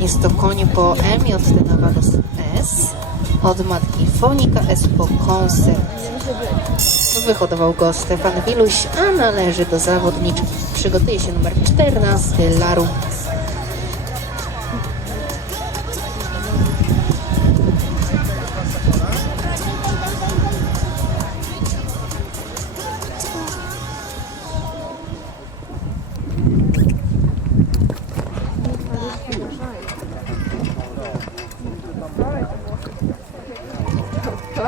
Jest to koń po M od Tenavados S. Od matki Fonika S po koncert. Wyhodował go Stefan Wiluś, a należy do zawodniczki. Przygotuje się numer 14, Laru.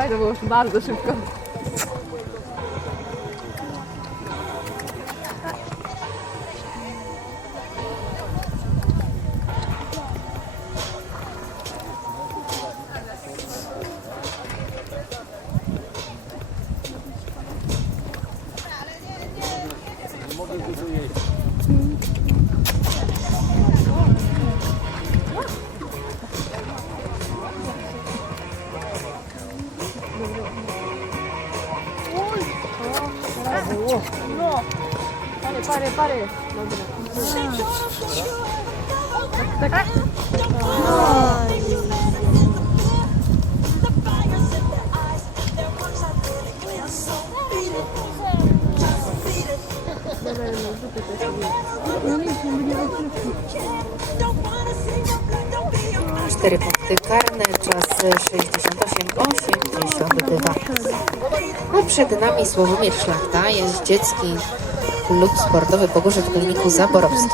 Wczoraj to było już bardzo szybko. 어, 빨리 빨리 빨리 아. Don't wanna 4 punkty karne, czas 68-82. A no, przed nami Sławomir Szlachta, jest dziecki klub sportowy Pogórze w Kliniku Zaborowskim.